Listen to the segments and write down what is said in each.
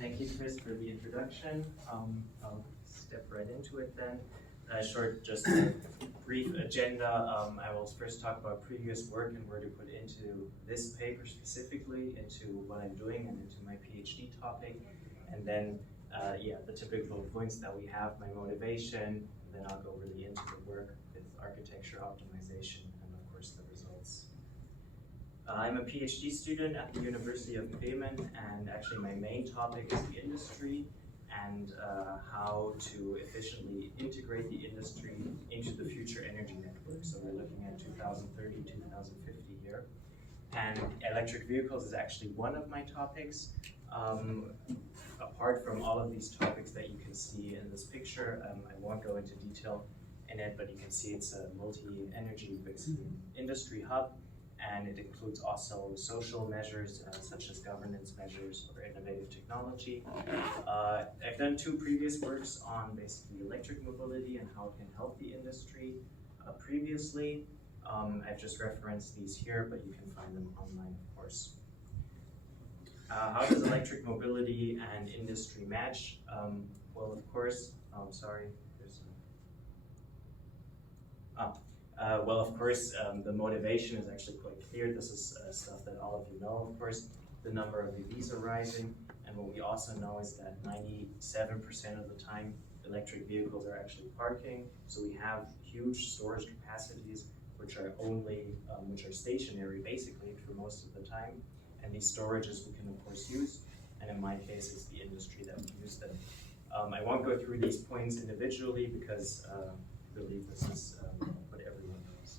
Thank you, Chris, for the introduction. I'll step right into it then. Just a brief agenda. I will first talk about previous work and where to put into this paper specifically, into what I'm doing and into my PhD topic. And then, the typical points that we have, my motivation, and then I'll go really into the work with architecture optimization and of course the results. I'm a PhD student at the University of Bremen, and actually my main topic is the industry and how to efficiently integrate the industry into the future energy network. So we're looking at 2030, 2050 here. And electric vehicles is actually one of my topics. Apart from all of these topics that you can see in this picture, I won't go into detail in it, but you can see it's a multi-energy industry hub. And it includes also social measures such as governance measures or innovative technology. I've done two previous works on basically electric mobility and how it can help the industry previously. I've just referenced these here, but you can find them online, of course. How does electric mobility and industry match? Well, of course, the motivation is actually quite clear. This is stuff that all of you know, of course. The number of EVs are rising, and what we also know is that 97% of the time electric vehicles are actually parking. So we have huge storage capacities, which are stationary basically for most of the time. And these storages we can of course use, and in my case it's the industry that would use them. I won't go through these points individually because I believe this is what everyone knows.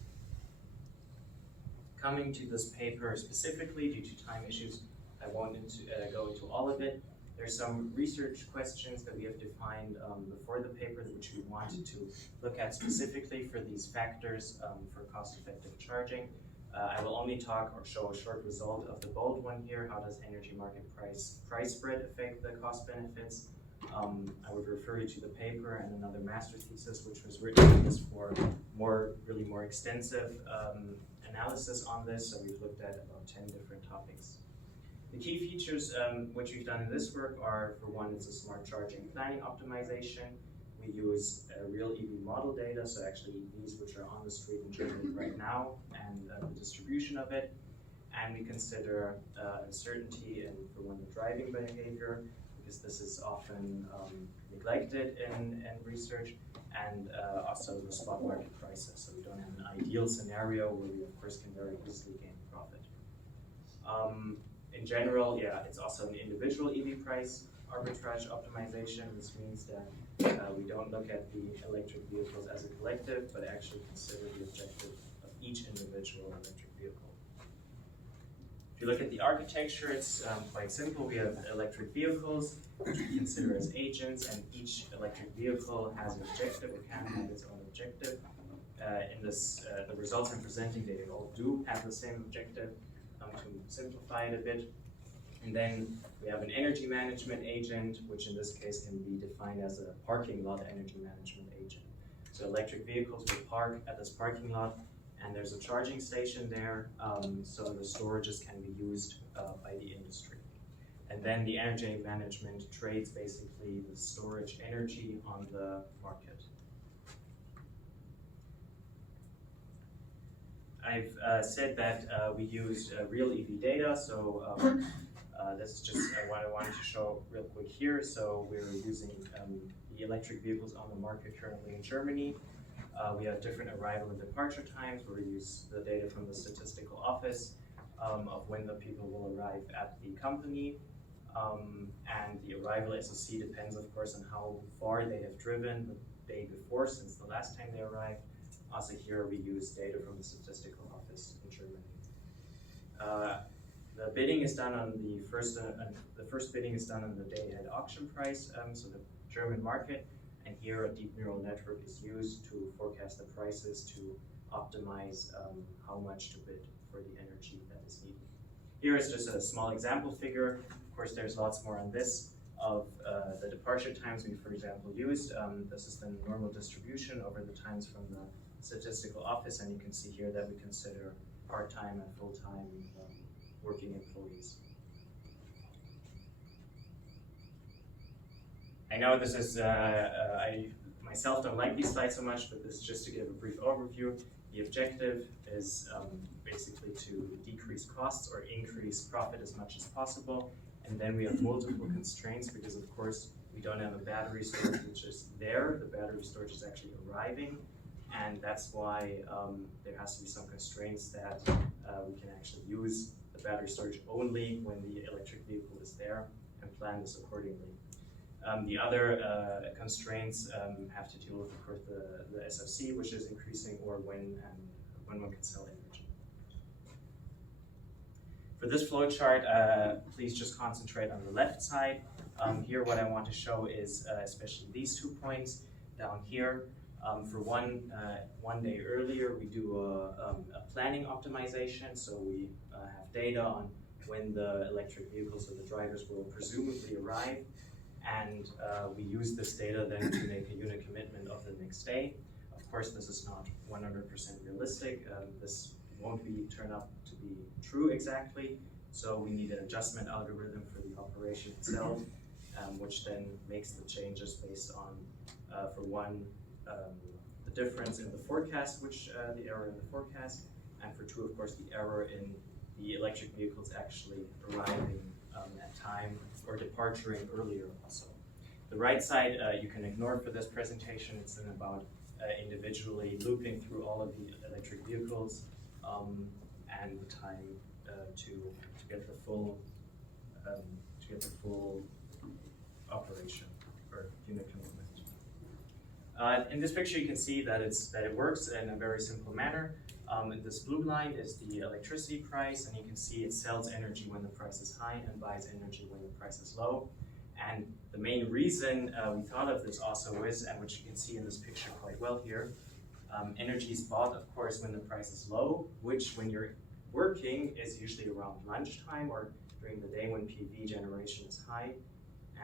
Coming to this paper specifically, due to time issues, I won't go into all of it. There's some research questions that we have defined before the paper which we wanted to look at specifically for these factors for cost-effective charging. I will only talk or show a short result of the bold one here. How does energy market price spread affect the cost benefits? I would refer you to the paper and another master thesis which was written just for more extensive analysis on this. So we've looked at about 10 different topics. The key features which we've done in this work are, for one, it's a smart charging planning optimization. We use real EV model data, so actually EVs which are on the street in Germany right now, and the distribution of it. And we consider uncertainty and, for one, the driving behavior, because this is often neglected in research, and also the spot market prices. So we don't have an ideal scenario where we, of course, can very easily gain profit. In general, it's also an individual EV price arbitrage optimization. This means that we don't look at the electric vehicles as a collective, but actually consider the objective of each individual electric vehicle. If you look at the architecture, it's quite simple. We have electric vehicles, which we consider as agents, and each electric vehicle has an objective, or can have its own objective. In this, the results I'm presenting, they all do have the same objective. To simplify it a bit. And then we have an energy management agent, which in this case can be defined as a parking lot energy management agent. So electric vehicles will park at this parking lot, and there's a charging station there, so the storages can be used by the industry. And then the energy management trades basically the storage energy on the market. I've said that we use real EV data, so this is just what I wanted to show real quick here. So we're using the electric vehicles on the market currently in Germany. We have different arrival and departure times where we use the data from the statistical office of when the people will arrive at the company. And the arrival SOC depends, of course, on how far they have driven the day before since the last time they arrived. Also here we use data from the statistical office in Germany. The bidding is done on the first bidding is done on the day-ahead auction price, so the German market, and here a deep neural network is used to forecast the prices to optimize how much to bid for the energy that is needed. Here is just a small example figure. Of course, there's lots more on this of the departure times we, for example, used. This is the normal distribution over the times from the statistical office, and you can see here that we consider part-time and full-time working employees. know this is, I myself don't like these slides so much, but this is just to give a brief overview. The objective is basically to decrease costs or increase profit as much as possible. And then we have multiple constraints because, of course, we don't have a battery storage which is there. The battery storage is actually arriving. And that's why there has to be some constraints that we can actually use the battery storage only when the electric vehicle is there and plan this accordingly. The other constraints have to deal with, of course, the SOC, which is increasing, or when one can sell energy. For this flow chart, please just concentrate on the left side. Here, what I want to show is especially these 2 points down here. For one day earlier, we do a planning optimization, so we have data on when the electric vehicles or the drivers will presumably arrive, and we use this data then to make a unit commitment of the next day. Of course, this is not 100% realistic. This won't turn out to be true exactly, so we need an adjustment algorithm for the operation itself, which then makes the changes based on, for one, the difference in the forecast, the error in the forecast, and for two, of course, the error in the electric vehicles actually arriving at time or departuring earlier also. The right side you can ignore for this presentation. It's then about individually looping through all of the electric vehicles and the time to get the full operation or unit commitment. In this picture, you can see that it works in a very simple manner. This blue line is the electricity price, and you can see it sells energy when the price is high and buys energy when the price is low. And the main reason we thought of this also is, and which you can see in this picture quite well here, energy is bought, of course, when the price is low, which when you're working is usually around lunchtime or during the day when PV generation is high.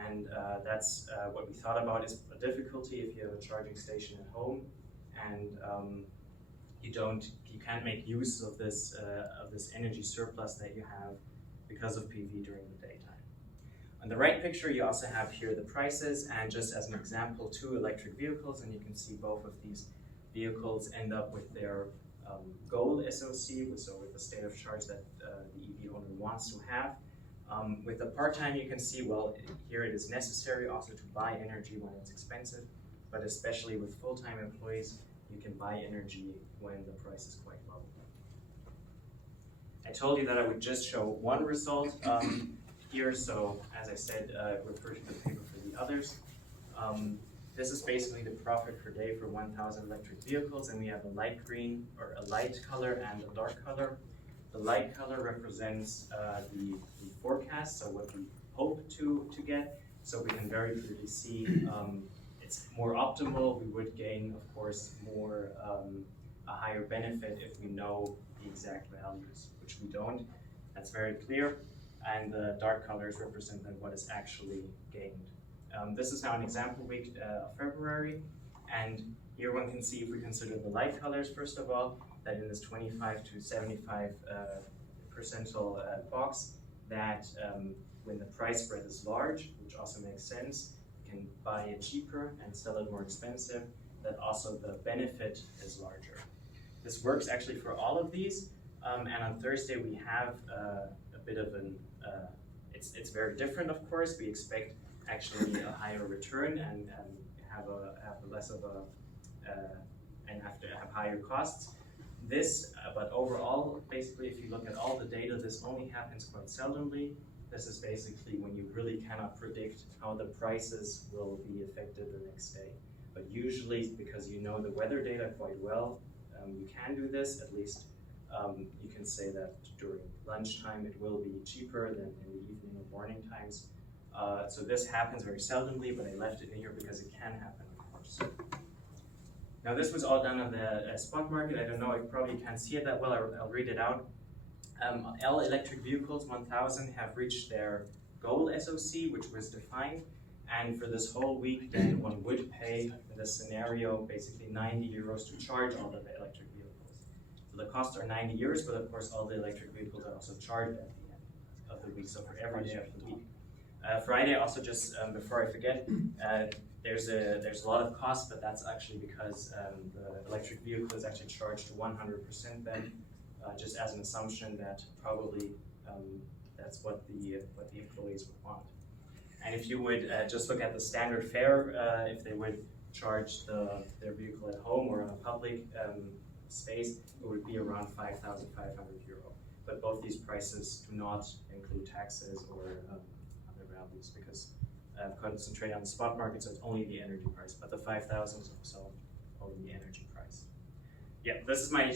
And that's what we thought about is a difficulty if you have a charging station at home and you can't make use of this energy surplus that you have because of PV during the daytime. On the right picture, you also have here the prices, and just as an example, 2 electric vehicles, and you can see both of these vehicles end up with their goal SOC, so with the state of charge that the EV owner wants to have. With the part-time, you can see, well, here it is necessary also to buy energy when it's expensive, but especially with full-time employees, you can buy energy when the price is quite low. I told you that I would just show one result here, so as I said, refer to the paper for the others. This is basically the profit per day for 1,000 electric vehicles, and we have a light green, or a light color and a dark color. The light color represents the forecast, so what we hope to get. So we can very clearly see it's more optimal. We would gain, of course, more a higher benefit if we know the exact values, which we don't. That's very clear. And the dark colors represent then what is actually gained. This is now an example week of February, and here one can see, if we consider the light colors first of all, that in this 25 to 75 percentile box, that when the price spread is large, which also makes sense, you can buy it cheaper and sell it more expensive, that also the benefit is larger. This works actually for all of these, and on Thursday we have a bit of an, it's very different, of course. We expect actually a higher return and have less of a, and have to have higher costs. But overall, basically, if you look at all the data, this only happens quite seldomly. This is basically when you really cannot predict how the prices will be affected the next day. But usually, because you know the weather data quite well, you can do this. At least you can say that during lunchtime it will be cheaper than in the evening or morning times. So this happens very seldomly, but I left it in here because it can happen, of course. Now this was all done on the spot market. I don't know, I probably can't see it that well. I'll read it out. All electric vehicles, 1,000, have reached their goal SOC, which was defined. And for this whole week, then one would pay, in this scenario, basically 90 euros to charge all of the electric vehicles. So the costs are 90 euros, but of course all the electric vehicles are also charged at the end of the week, so for every day of the week. Friday, also just before I forget, there's a lot of cost, but that's actually because the electric vehicle is actually charged 100% then, just as an assumption that probably that's what the employees would want. And if you would just look at the standard fare, if they would charge their vehicle at home or in a public space, it would be around 5,500 euro. But both these prices do not include taxes or other values because concentrate on the spot market, so it's only the energy price. But the 5,000 is also only the energy price. Yeah, this is my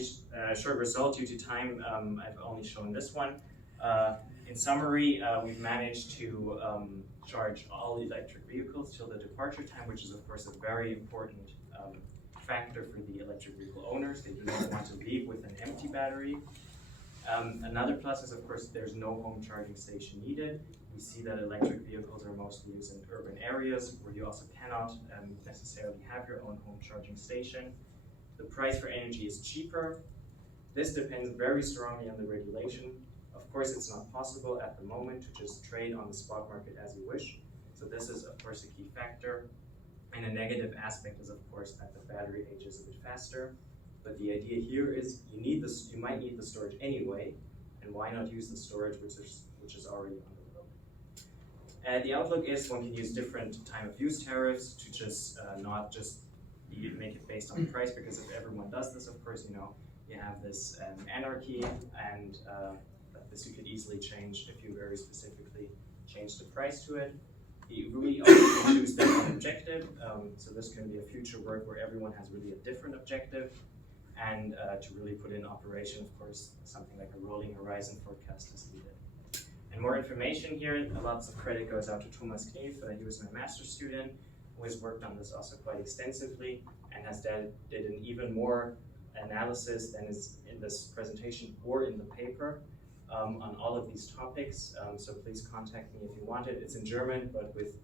short result. Due to time, I've only shown this one. In summary, we've managed to charge all electric vehicles till the departure time, which is of course a very important factor for the electric vehicle owners. They do not want to leave with an empty battery. Another plus is of course there's no home charging station needed. We see that electric vehicles are mostly used in urban areas where you also cannot necessarily have your own home charging station. The price for energy is cheaper. This depends very strongly on the regulation. Of course, it's not possible at the moment to just trade on the spot market as you wish. So this is, of course, a key factor. And a negative aspect is, of course, that the battery ages a bit faster. But the idea here is you might need the storage anyway, and why not use the storage which is already on the road? The outlook is one can use different time of use tariffs to just not just make it based on price, because if everyone does this, of course, you have this anarchy, and this you could easily change if you very specifically change the price to it. We also can choose their own objective, so this can be a future work where everyone has really a different objective, and to really put in operation, of course, something like a rolling horizon forecast is needed. And more information here, lots of credit goes out to Thomas Knief. He was my master's student, who has worked on this also quite extensively, and has did an even more analysis than is in this presentation or in the paper on all of these topics. So please contact me if you want it. It's in German, but with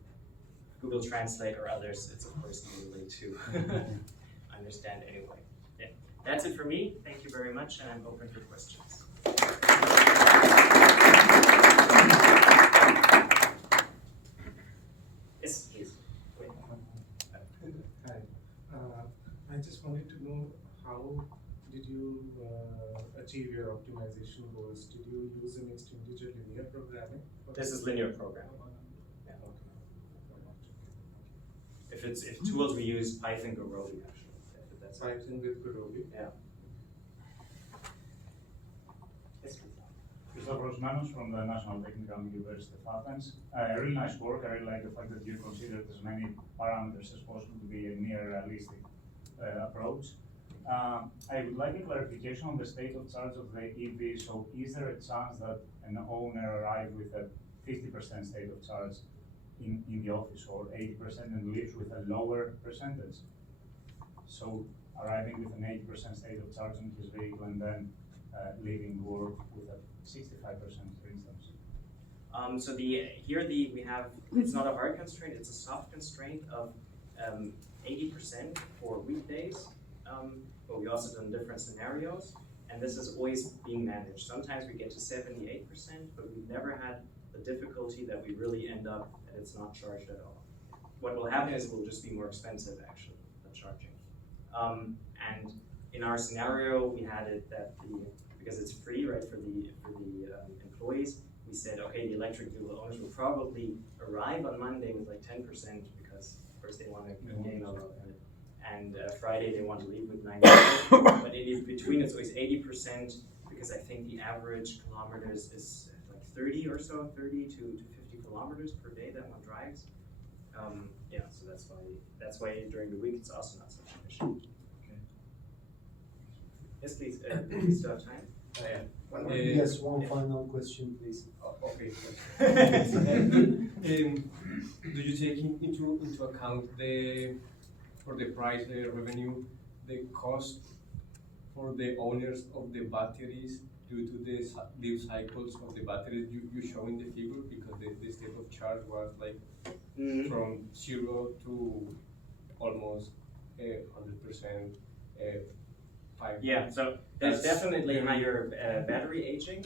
Google Translate or others, it's of course easy to understand anyway. Yeah. That's it for me. Thank you very much, and I'm open for questions. Yes, please. Wait. Hi. I just wanted to know, how did you achieve your optimization goals? Did you use a mixed integer linear programming? This is linear programming. Yeah. If tools, we use Python Gurobi actually. That's Python with Gurobi. Yeah. Yes, please. Christopher Manos from the National Technical University of Athens. Really nice work. I really like the fact that you considered as many parameters as possible to be a near realistic approach. I would like a clarification on the state of charge of the EV. So is there a chance that an owner arrives with a 50% state of charge in the office, or 80%, and leaves with a lower percentage? So arriving with an 80% state of charge in his vehicle and then leaving work with a 65%, for instance. So we have, it's not a hard constraint, it's a soft constraint of 80% for weekdays, but we also done different scenarios, and this is always being managed. Sometimes we get to 78%, but we've never had the difficulty that we really end up and it's not charged at all. What will happen is it will just be more expensive actually, than charging. And in our scenario, we had it that because it's free, right, for the employees, we said, okay, the electric vehicle owners will probably arrive on Monday with like 10% because first they want to gain a little bit, and Friday they want to leave with 90%. But in between it's always 80%, because I think the average kilometers is like 30 or so, 30 to 50 kilometers per day that one drives. Yeah, so that's why during the week it's also not such an issue. Okay. Yes, please. We still have time. Yes, one final question, please. Okay. Do you take into account for the price revenue, the cost for the owners of the batteries due to the life cycles of the batteries you show in the figure, because the state of charge was like from 0 to almost 100%. Yeah, so there's definitely higher battery aging.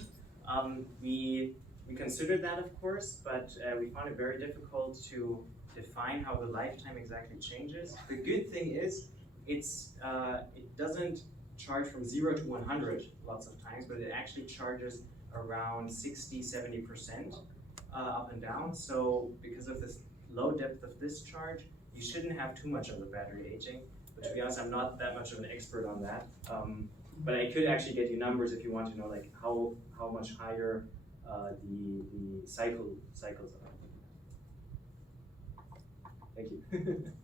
We We considered that, of course, but we found it very difficult to define how the lifetime exactly changes. The good thing is, it doesn't charge from 0 to 100 lots of times, but it actually charges around 60–70% up and down. So because of this low depth of discharge, you shouldn't have too much of the battery aging. But to be honest, I'm not that much of an expert on that. But I could actually get you numbers if you want to know like how much higher the cycles are. Thank you.